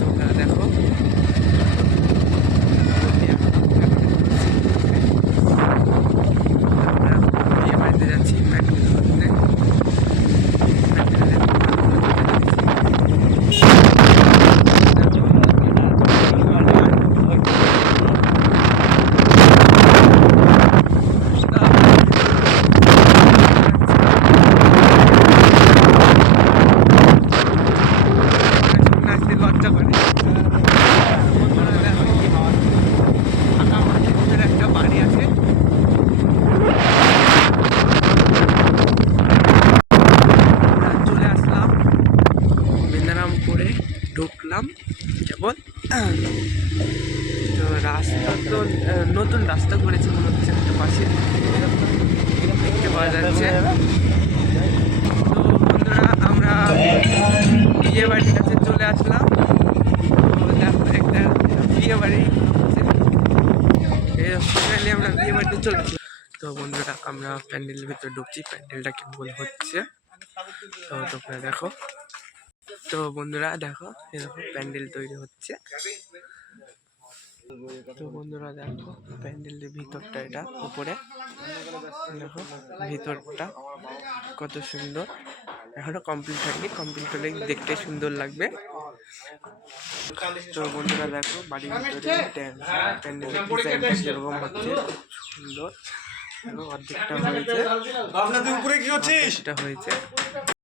তোমরা দেখো বিয়ে বাড়িতে যাচ্ছি প্যান্ডেল করতে। লজ্জা করে একটা বাড়ি আছে, চলে আসলাম বিন্দারাম করে ঢুকলাম কেবল। তো রাস্তা তো নতুন রাস্তা করেছে মনে হচ্ছে একটা পাশে দেখতে পাওয়া যাচ্ছে। তো বন্ধুরা আমরা বিয়ে বাড়ির কাছে চলে আসলাম। তো দেখো একটা বিয়ে বাড়ি, ফাইনালি আমরা বিয়ে বাড়িতে চলে আসলাম। তো বন্ধুরা আমরা প্যান্ডেলের ভিতরে ঢুকছি, প্যান্ডেলটা কেমন হচ্ছে তো তোমরা দেখো। তো বন্ধুরা দেখো এরকম প্যান্ডেল তৈরি হচ্ছে। তো বন্ধুরা দেখো প্যান্ডেলের ভিতরটা, এটা উপরে দেখো ভিতরটা কত সুন্দর, এখনো কমপ্লিট হয়নি, কমপ্লিট হলে দেখতে সুন্দর লাগবে। তো বন্ধুরা দেখো বাড়ির ভিতরে প্যান্ডেলের ডিজাইনটা যেরকম হচ্ছে সুন্দর, অর্ধেকটা হয়েছে, অর্ধেকটা হয়েছে।